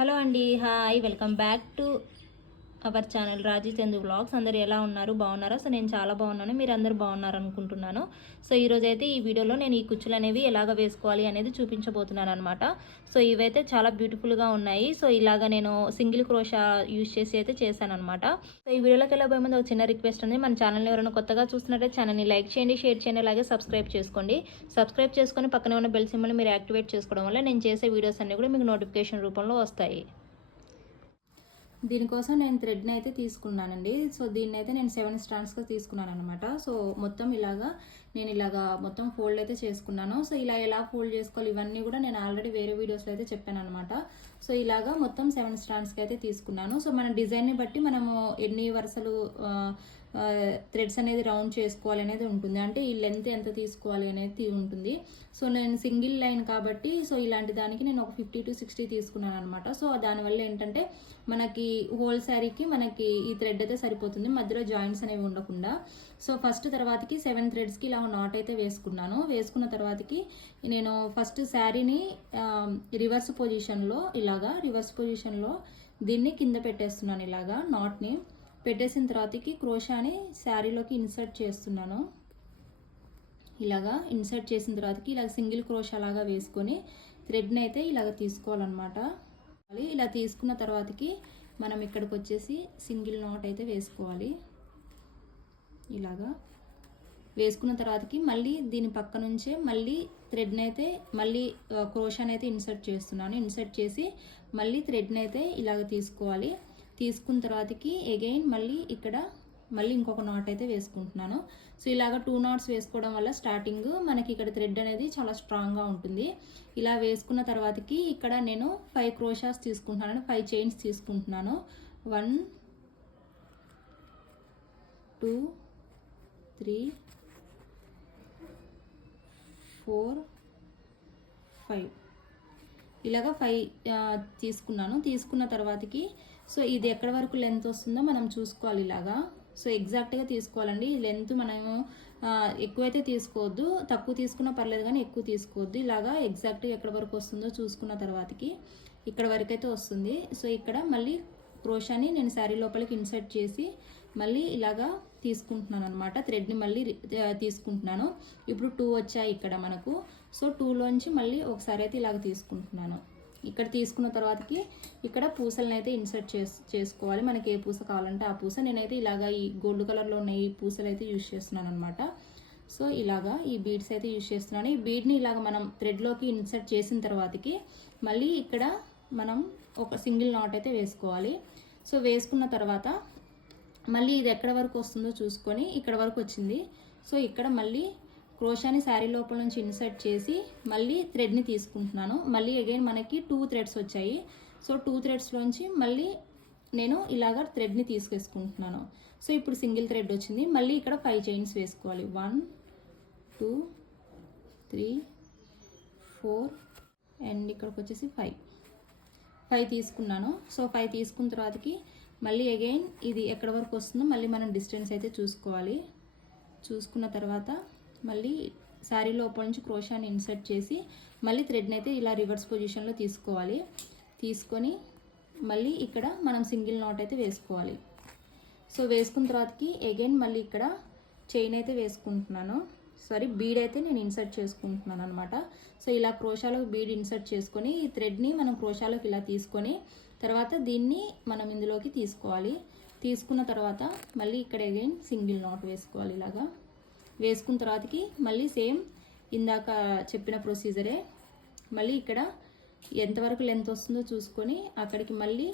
Hello అండి hi welcome back to our channel Raji Chandu vlogs అందరు ఎలా ఉన్నారు? బాగున్నారా? సో నేను చాలా బాగున్నాను. మీరు అందరు బాగున్నారు అనుకుంటున్నాను సో ఈరోజు అయితే ఈ వీడియోలో నేను ఈ కుచ్చులు అనేవి ఎలాగ వేసుకోవాలి అనేది చూపించబోతున్నాను అనమాట సో ఇవైతే చాలా బ్యూటిఫుల్గా ఉన్నాయి. సో ఇలాగ నేను సింగిల్ క్రోషా యూజ్ చేసి అయితే చేశాను అనమాట సో ఈ వీడియోలోకి వెళ్ళబోయే ముందు ఒక చిన్న రిక్వెస్ట్ ఉంది. మన ఛానల్ని ఎవరైనా కొత్తగా చూస్తున్నట్టే ఛానల్ని లైక్ చేయండి షేర్ చేయండి అలాగే సబ్స్క్రైబ్ చేసుకోండి. సబ్స్క్రైబ్ చేసుకొని పక్కనే ఉన్న బెల్ సింబల్ని మీరు యాక్టివేట్ చేసుకోవడం వల్ల నేను చేసే వీడియోస్ అన్నీ కూడా మీకు నోటిఫికేషన్ రూపంలో వస్తాయి. దీనికోసం నేను థ్రెడ్ని అయితే తీసుకున్నానండి. సో దీన్ని అయితే నేను సెవెన్ స్టాండ్స్గా తీసుకున్నాను అనమాట సో మొత్తం ఇలాగా నేను ఇలాగా మొత్తం ఫోల్డ్ అయితే చేసుకున్నాను. సో ఇలా ఎలా ఫోల్డ్ చేసుకోవాలి ఇవన్నీ కూడా నేను ఆల్రెడీ వేరే వీడియోస్లో అయితే చెప్పాను అనమాట సో ఇలాగా మొత్తం సెవెన్ స్టాండ్స్కి అయితే తీసుకున్నాను. సో మన డిజైన్ని బట్టి మనము ఎన్ని వరుసలు థ్రెడ్స్ అనేది రౌండ్ చేసుకోవాలి అనేది ఉంటుంది. అంటే ఈ లెంత్ ఎంత తీసుకోవాలి అనేది ఉంటుంది. సో నేను సింగిల్ లైన్ కాబట్టి సో ఇలాంటి దానికి నేను ఒక ఫిఫ్టీ టు సిక్స్టీ తీసుకున్నాను అనమాట సో దానివల్ల ఏంటంటే మనకి హోల్ శారీకి మనకి ఈ థ్రెడ్ అయితే సరిపోతుంది. మధ్యలో జాయింట్స్ అనేవి ఉండకుండా. సో ఫస్ట్ తర్వాతకి సెవెన్ థ్రెడ్స్కి ఇలా నాట్ అయితే వేసుకున్నాను. వేసుకున్న తర్వాతకి నేను ఫస్ట్ శారీని రివర్స్ పొజిషన్లో ఇలాగా రివర్స్ పొజిషన్లో దీన్ని కింద పెట్టేస్తున్నాను ఇలాగా నాట్ని పెట్టేసిన తర్వాతకి క్రోషాని శారీలోకి ఇన్సర్ట్ చేస్తున్నాను. ఇలాగా ఇన్సర్ట్ చేసిన తర్వాతకి ఇలా సింగిల్ క్రోషా లాగా వేసుకొని థ్రెడ్ని అయితే ఇలాగ తీసుకోవాలన్నమాట. ఇలా తీసుకున్న తర్వాతకి మనం ఇక్కడికి వచ్చేసి సింగిల్ నాట్ అయితే వేసుకోవాలి. ఇలాగా వేసుకున్న తర్వాతకి మళ్ళీ దీని పక్క నుంచే మళ్ళీ థ్రెడ్ని అయితే మళ్ళీ క్రోషాని అయితే ఇన్సర్ట్ చేస్తున్నాను. ఇన్సర్ట్ చేసి మళ్ళీ థ్రెడ్ని అయితే ఇలాగ తీసుకోవాలి. తీసుకున్న తర్వాతకి అగైన్ మళ్ళీ ఇక్కడ మళ్ళీ ఇంకొక నాట్ అయితే వేసుకుంటున్నాను. సో ఇలాగ టూ నాట్స్ వేసుకోవడం వల్ల స్టార్టింగ్ మనకి ఇక్కడ థ్రెడ్ అనేది చాలా స్ట్రాంగ్గా ఉంటుంది. ఇలా వేసుకున్న తర్వాతకి ఇక్కడ నేను ఫైవ్ క్రోషాస్ తీసుకుంటున్నాను. ఫైవ్ చైన్స్ తీసుకుంటున్నాను. One two three four five ఇలాగ ఫైవ్ తీసుకున్నాను. తీసుకున్న తర్వాతకి సో ఇది ఎక్కడి వరకు లెంత్ వస్తుందో మనం చూసుకోవాలి ఇలాగా. సో ఎగ్జాక్ట్గా తీసుకోవాలండి. లెంత్ మనము ఎక్కువైతే తీసుకోవద్దు. తక్కువ తీసుకున్నా పర్లేదు కానీ ఎక్కువ తీసుకోవద్దు. ఇలాగా ఎగ్జాక్ట్గా ఎక్కడి వరకు వస్తుందో చూసుకున్న తర్వాతకి ఇక్కడ వరకు అయితే వస్తుంది. సో ఇక్కడ మళ్ళీ క్రోషాని నేను శారీ లోపలికి ఇన్సర్ట్ చేసి మళ్ళీ ఇలాగా తీసుకుంటున్నాను అనమాట థ్రెడ్ని మళ్ళీ తీసుకుంటున్నాను. ఇప్పుడు టూ వచ్చాయి ఇక్కడ మనకు. సో టూలోంచి మళ్ళీ ఒకసారి అయితే ఇలాగ తీసుకుంటున్నాను. ఇక్కడ తీసుకున్న తర్వాతకి ఇక్కడ పూసలను అయితే ఇన్సర్ట్ చేస్ చేసుకోవాలి. మనకి ఏ పూస కావాలంటే ఆ పూస. నేనైతే ఇలాగా ఈ గోల్డ్ కలర్లో ఉన్న ఈ పూసలు అయితే యూజ్ చేస్తున్నాను అనమాట సో ఇలాగా ఈ బీడ్స్ అయితే యూజ్ చేస్తున్నాను. ఈ బీడ్ని ఇలాగ మనం థ్రెడ్లోకి ఇన్సర్ట్ చేసిన తర్వాతకి మళ్ళీ ఇక్కడ మనం ఒక సింగిల్ నాట్ అయితే వేసుకోవాలి. సో వేసుకున్న తర్వాత మళ్ళీ ఇది ఎక్కడ వరకు వస్తుందో చూసుకొని ఇక్కడ వరకు వచ్చింది. సో ఇక్కడ మళ్ళీ క్రోషాని శారీ లోపల నుంచి ఇన్సర్ట్ చేసి మళ్ళీ థ్రెడ్ని తీసుకుంటున్నాను. మళ్ళీ అగైన్ మనకి టూ థ్రెడ్స్ వచ్చాయి. సో టూ థ్రెడ్స్లోంచి మళ్ళీ నేను ఇలాగ థ్రెడ్ని తీసుకేసుకుంటున్నాను సో ఇప్పుడు సింగిల్ థ్రెడ్ వచ్చింది. మళ్ళీ ఇక్కడ ఫైవ్ చైన్స్ వేసుకోవాలి. One two three four and ఇక్కడికి వచ్చేసి ఫైవ్ ఫైవ్ తీసుకున్నాను. సో ఫైవ్ తీసుకున్న తర్వాతకి మళ్ళీ అగైన్ ఇది ఎక్కడ వరకు వస్తుందో మళ్ళీ మనం డిస్టెన్స్ అయితే చూసుకోవాలి. చూసుకున్న తర్వాత మళ్ళీ శారీ లోపల నుంచి క్రోషాన్ని ఇన్సర్ట్ చేసి మళ్ళీ థ్రెడ్ని అయితే ఇలా రివర్స్ పొజిషన్లో తీసుకోవాలి. తీసుకొని మళ్ళీ ఇక్కడ మనం సింగిల్ నాట్ అయితే వేసుకోవాలి. సో వేసుకున్న తర్వాతకి అగైన్ మళ్ళీ ఇక్కడ చైన్ అయితే వేసుకుంటున్నాను. సారీ బీడ్ అయితే నేను ఇన్సర్ట్ చేసుకుంటున్నాను అనమాట సో ఇలా క్రోషాలకు బీడ్ ఇన్సర్ట్ చేసుకొని ఈ థ్రెడ్ని మనం క్రోషాలకు ఇలా తీసుకొని తర్వాత దీన్ని మనం ఇందులోకి తీసుకోవాలి. తీసుకున్న తర్వాత మళ్ళీ ఇక్కడ అగైన్ సింగిల్ నాట్ వేసుకోవాలి ఇలాగా. వేసుకున్న తర్వాతకి మళ్ళీ సేమ్ ఇందాక చెప్పిన ప్రొసీజరే. మళ్ళీ ఇక్కడ ఎంతవరకు లెంత్ వస్తుందో చూసుకొని అక్కడికి మళ్ళీ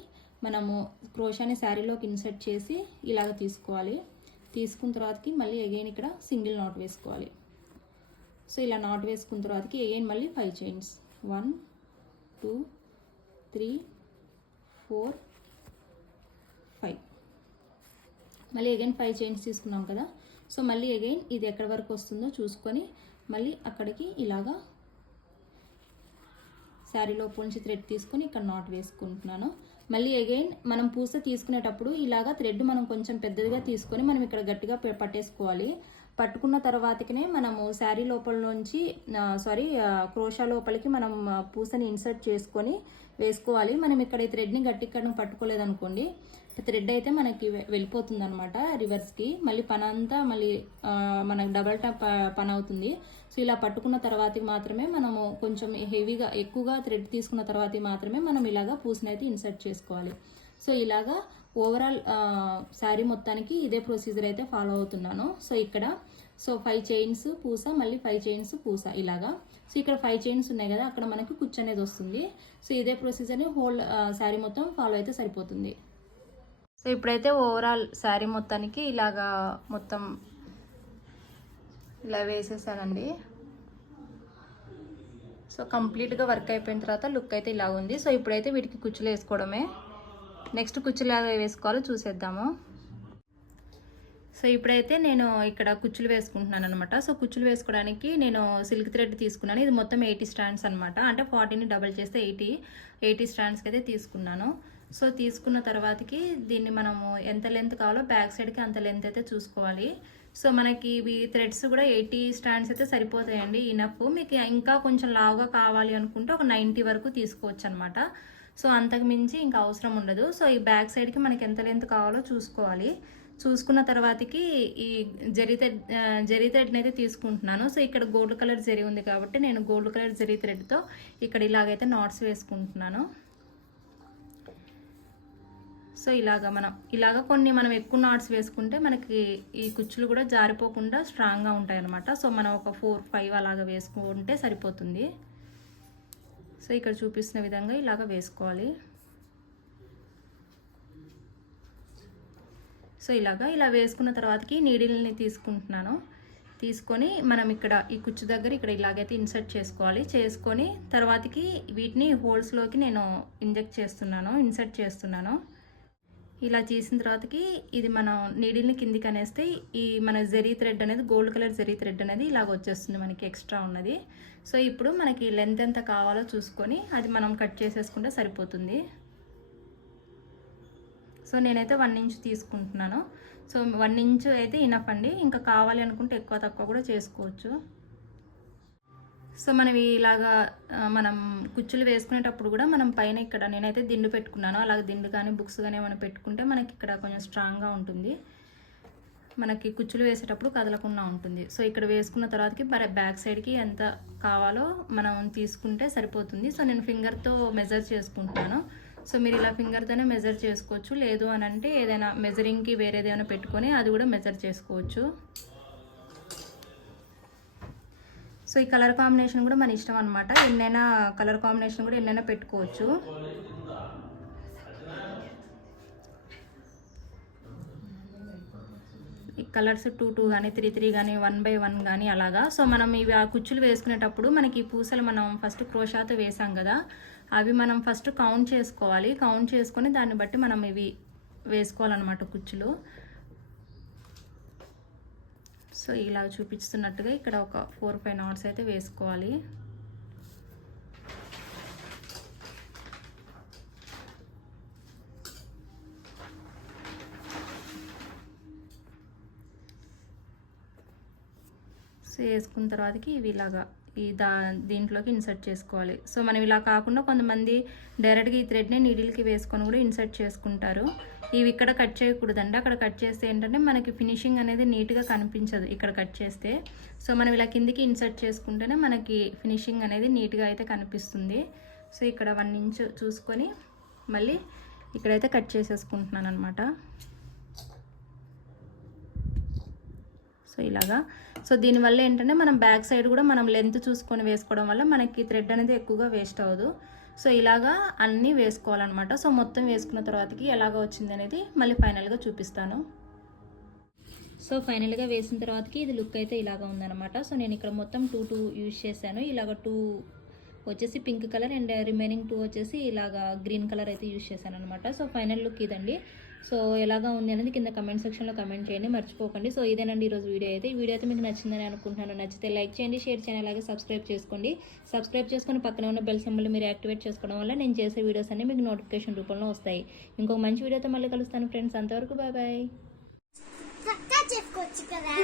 మనము క్రోషాని శారీలోకి ఇన్సర్ట్ చేసి ఇలాగ తీసుకోవాలి. తీసుకున్న తర్వాతకి మళ్ళీ అగైన్ ఇక్కడ సింగిల్ నాట్ వేసుకోవాలి. సో ఇలా నాట్ వేసుకున్న తర్వాతకి అగైన్ మళ్ళీ five chains one two three four five మళ్ళీ అగైన్ ఫైవ్ చైన్స్ తీసుకున్నాం కదా. సో మళ్ళీ అగైన్ ఇది ఎక్కడి వరకు వస్తుందో చూసుకొని మళ్ళీ అక్కడికి ఇలాగా శారీలో నుంచి థ్రెడ్ తీసుకొని ఇక్కడ నాట్ వేసుకుంటున్నాను. మళ్ళీ అగైన్ మనం పూస తీసుకునేటప్పుడు ఇలాగా థ్రెడ్ మనం కొంచెం పెద్దదిగా తీసుకొని మనం ఇక్కడ గట్టిగా పట్టేసుకోవాలి. పట్టుకున్న తర్వాతకినే మనము శారీ లోపల నుంచి సారీ క్రోషా లోపలికి మనం పూసని ఇన్సర్ట్ చేసుకొని వేసుకోవాలి. మనం ఇక్కడ ఈ థ్రెడ్ని గట్టి ఇక్కడ పట్టుకోలేదనుకోండి థ్రెడ్ అయితే మనకి వెళ్ళిపోతుంది అనమాట రివర్స్కి మళ్ళీ పని అంతా మళ్ళీ మనకు డబల్ టాప్ పని అవుతుంది. సో ఇలా పట్టుకున్న తర్వాత మాత్రమే మనము కొంచెం హెవీగా ఎక్కువగా థ్రెడ్ తీసుకున్న తర్వాత మాత్రమే మనం ఇలాగా పూసని అయితే ఇన్సర్ట్ చేసుకోవాలి. సో ఇలాగా ఓవరాల్ శారీ మొత్తానికి ఇదే ప్రొసీజర్ అయితే ఫాలో అవుతున్నాను. సో ఇక్కడ సో ఫైవ్ చైన్స్ పూస మళ్ళీ ఫైవ్ చైన్స్ పూస ఇలాగా. సో ఇక్కడ ఫైవ్ చైన్స్ ఉన్నాయి కదా అక్కడ మనకి కుచ్చు అనేది వస్తుంది. సో ఇదే ప్రొసీజర్ని హోల్ శారీ మొత్తం ఫాలో అయితే సరిపోతుంది. సో ఇప్పుడైతే ఓవరాల్ శారీ మొత్తానికి ఇలాగా మొత్తం ఇలా వేసేసానండి. సో కంప్లీట్గా వర్క్ అయిపోయిన తర్వాత లుక్ అయితే ఇలా ఉంది. సో ఇప్పుడైతే వీటికి కుచ్చులు వేసుకోవడమే. నెక్స్ట్ కుచ్చులు ఎలా వేసుకోవాలో చూసేద్దాము. సో ఇప్పుడైతే నేను ఇక్కడ కుచ్చులు వేసుకుంటున్నాను అనమాట సో కుచ్చులు వేసుకోవడానికి నేను సిల్క్ థ్రెడ్ తీసుకున్నాను. ఇది మొత్తం ఎయిటీ స్టాండ్స్ అనమాట అంటే ఫార్టీని డబల్ చేస్తే ఎయిటీ ఎయిటీ స్టాండ్స్కి అయితే తీసుకున్నాను. సో తీసుకున్న తర్వాతకి దీన్ని మనము ఎంత లెంత్ కావాలో బ్యాక్ సైడ్కి అంత లెంత్ అయితే చూసుకోవాలి. సో మనకి ఇవి థ్రెడ్స్ కూడా ఎయిటీ స్టాండ్స్ అయితే సరిపోతాయండి ఇనఫ్ మీకు ఇంకా కొంచెం లావుగా కావాలి అనుకుంటే ఒక నైంటీ వరకు తీసుకోవచ్చు అనమాట సో అంతకు మించి ఇంకా అవసరం ఉండదు. సో ఈ బ్యాక్ సైడ్కి మనకి ఎంత లెంత్ కావాలో చూసుకోవాలి. చూసుకున్న తర్వాతకి ఈ జరీ థ్రెడ్ ఆ, జరీ థ్రెడ్ని అయితే తీసుకుంటున్నాను. సో ఇక్కడ గోల్డ్ కలర్ జరీ ఉంది కాబట్టి నేను గోల్డ్ కలర్ జరీ థ్రెడ్తో ఇక్కడ ఇలాగైతే నాట్స్ వేసుకుంటున్నాను. సో ఇలాగ మనం ఇలాగ కొన్ని మనం ఎక్కువ నాట్స్ వేసుకుంటే మనకి ఈ కుచ్చులు కూడా జారిపోకుండా స్ట్రాంగ్గా ఉంటాయి అనమాట సో మనం ఒక ఫోర్ ఫైవ్ అలాగ వేసుకుంటే సరిపోతుంది. సో ఇక్కడ చూపిస్తున్న విధంగా ఇలాగ వేసుకోవాలి. సో ఇలాగా ఇలా వేసుకున్న తర్వాతకి నీడిల్ని తీసుకుంటున్నాను. తీసుకొని మనం ఇక్కడ ఈ కుచ్చు దగ్గర ఇక్కడ ఇలాగైతే ఇన్సర్ట్ చేసుకోవాలి. చేసుకొని తర్వాతకి వీటిని హోల్స్లోకి నేను ఇంజెక్ట్ చేస్తున్నాను ఇన్సర్ట్ చేస్తున్నాను. ఇలా చేసిన తర్వాతకి ఇది మనం నీడిల్ని కిందికి అనేస్తే ఈ మన జెరీ థ్రెడ్ అనేది గోల్డ్ కలర్ జెరీ థ్రెడ్ అనేది ఇలాగ వచ్చేస్తుంది మనకి ఎక్స్ట్రా ఉన్నది. సో ఇప్పుడు మనకి లెంత్ ఎంత కావాలో చూసుకొని అది మనం కట్ చేసేసుకుంటే సరిపోతుంది. సో నేనైతే వన్ ఇంచ్ తీసుకుంటున్నాను. సో వన్ ఇంచ్ అయితే ఇనఫ్ అండి. ఇంకా కావాలి అనుకుంటే ఎక్కువ తక్కువ కూడా చేసుకోవచ్చు. సో మనం ఇలాగా మనం కుచ్చులు వేసుకునేటప్పుడు కూడా మనం పైన ఇక్కడ నేనైతే దిండు పెట్టుకున్నాను. అలాగే దిండు కానీ బుక్స్ కానీ ఏమైనా పెట్టుకుంటే మనకి ఇక్కడ కొంచెం స్ట్రాంగ్గా ఉంటుంది. మనకి కుచ్చులు వేసేటప్పుడు కదలకుండా ఉంటుంది. సో ఇక్కడ వేసుకున్న తర్వాతకి బ్యాక్ సైడ్కి ఎంత కావాలో మనం తీసుకుంటే సరిపోతుంది. సో నేను ఫింగర్తో మెజర్ చేసుకుంటున్నాను. సో మీరు ఇలా ఫింగర్తోనే మెజర్ చేసుకోవచ్చు. లేదు అని అంటే ఏదైనా మెజరింగ్కి వేరేది ఏమైనా పెట్టుకొని అది కూడా మెజర్ చేసుకోవచ్చు. సో ఈ కలర్ కాంబినేషన్ కూడా మన ఇష్టం అనమాట ఎన్నైనా కలర్ కాంబినేషన్ కూడా ఎన్నైనా పెట్టుకోవచ్చు. ఈ కలర్స్ టూ టూ కానీ త్రీ త్రీ కానీ వన్ బై వన్ కానీ అలాగా. సో మనం ఇవి ఆ కుచ్చులు వేసుకునేటప్పుడు మనకి ఈ పూసలు మనం ఫస్ట్ క్రోషాతో వేసాం కదా అవి మనం ఫస్ట్ కౌంట్ చేసుకోవాలి. కౌంట్ చేసుకొని దాన్ని బట్టి మనం ఇవి వేసుకోవాలన్నమాట కుచ్చులు. సో ఇలా చూపిస్తున్నట్టుగా ఇక్కడ ఒక ఫోర్ ఫైవ్ నాట్స్ అయితే వేసుకోవాలి. సో వేసుకున్న తర్వాతకి ఇవి ఇలాగా ఈ దా దీంట్లోకి ఇన్సర్ట్ చేసుకోవాలి. సో మనం ఇలా కాకుండా కొంతమంది డైరెక్ట్గా ఈ థ్రెడ్ని నీడిల్కి వేసుకొని కూడా ఇన్సర్ట్ చేసుకుంటారు. ఇవి ఇక్కడ కట్ చేయకూడదండి. అక్కడ కట్ చేస్తే ఏంటంటే మనకి ఫినిషింగ్ అనేది నీట్గా కనిపించదు ఇక్కడ కట్ చేస్తే. సో మనం ఇలా కిందికి ఇన్సర్ట్ చేసుకుంటేనే మనకి ఫినిషింగ్ అనేది నీట్గా అయితే కనిపిస్తుంది. సో ఇక్కడ వన్ ఇంచ్ చూసుకొని మళ్ళీ ఇక్కడైతే కట్ చేసేసుకుంటున్నాను అనమాట సో ఇలాగా. సో దీనివల్ల ఏంటంటే మనం బ్యాక్ సైడ్ కూడా మనం లెంత్ చూసుకొని వేసుకోవడం వల్ల మనకి థ్రెడ్ అనేది ఎక్కువగా వేస్ట్ అవ్వదు. సో ఇలాగా అన్నీ వేసుకోవాలన్నమాట. సో మొత్తం వేసుకున్న తర్వాతకి ఎలాగ వచ్చింది అనేది మళ్ళీ ఫైనల్గా చూపిస్తాను. సో ఫైనల్గా వేసిన తర్వాతకి ఇది లుక్ అయితే ఇలాగ ఉందన్నమాట. సో నేను ఇక్కడ మొత్తం టూ టూ యూజ్ చేశాను. ఇలాగ టూ వచ్చేసి pink colour and remaining two వచ్చేసి ఇలాగా గ్రీన్ కలర్ అయితే యూజ్ చేశాను అనమాట సో ఫైనల్ లుక్ ఇదండి. సో ఎలాగా ఉంది అనేది కింద కమెంట్ సెక్షన్లో కమెంట్ చేయండి మర్చిపోకండి. సో ఇదేనండి ఈరోజు వీడియో అయితే. ఈ వీడియో అయితే మీకు నచ్చిందని అనుకుంటున్నాను. నచ్చితే లైక్ చేయండి షేర్ చేయండి అలాగే సబ్స్క్రైబ్ చేసుకోండి. సబ్స్క్రైబ్ చేసుకుని పక్కన ఉన్న బెల్ సింబల్ మీరు యాక్టివేట్ చేసుకోవడం వల్ల నేను చేసే వీడియోస్ అన్ని మీకు నోటిఫికేషన్ రూపంలో వస్తాయి. ఇంకో మంచి వీడియోతో మళ్ళీ కలుస్తాను ఫ్రెండ్స్ అంతవరకు బాయ్ బాయ్ చెప్పుకోవచ్చు కదా.